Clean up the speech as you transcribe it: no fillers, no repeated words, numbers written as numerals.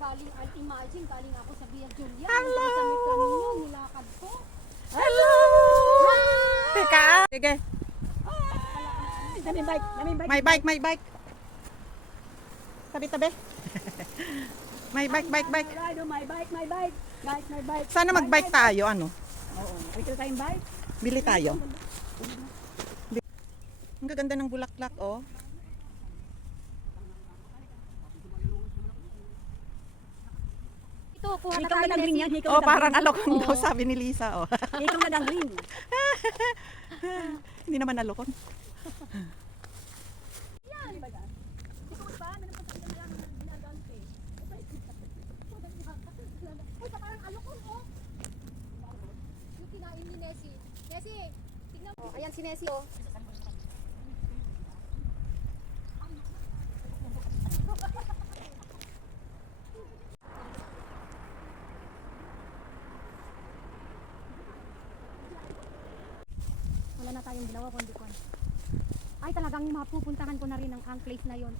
galing, imagine, galing ako sa Via Julia. Hello! Kami yun, nilakad ko. Hello! Teka. Sige. May bike, May bike, may bike. Tabi-tabi. May bike. Rido, my bike. Guys, my bike. Sana mag-bike tayo, ano? Oo. Ito tayong bike. Bili tayo. Ang gaganda ng bulaklak, oh. Ito, kuha na Ikaw tayo, na lang green yan. Nessie. Ikaw Oh, na lang parang green. alokong daw, sabi ni Lisa, oh. Ikaw na lang green. Hindi naman alokon. Uy, parang alokon, oh. Yung kinain ni Nessie. Nessie, tignan mo. Oh, ayan si Nessie, oh. Wala na tayong ginawa kundi kon. Ay, talagang mapupuntahan ko na rin ang place na yon.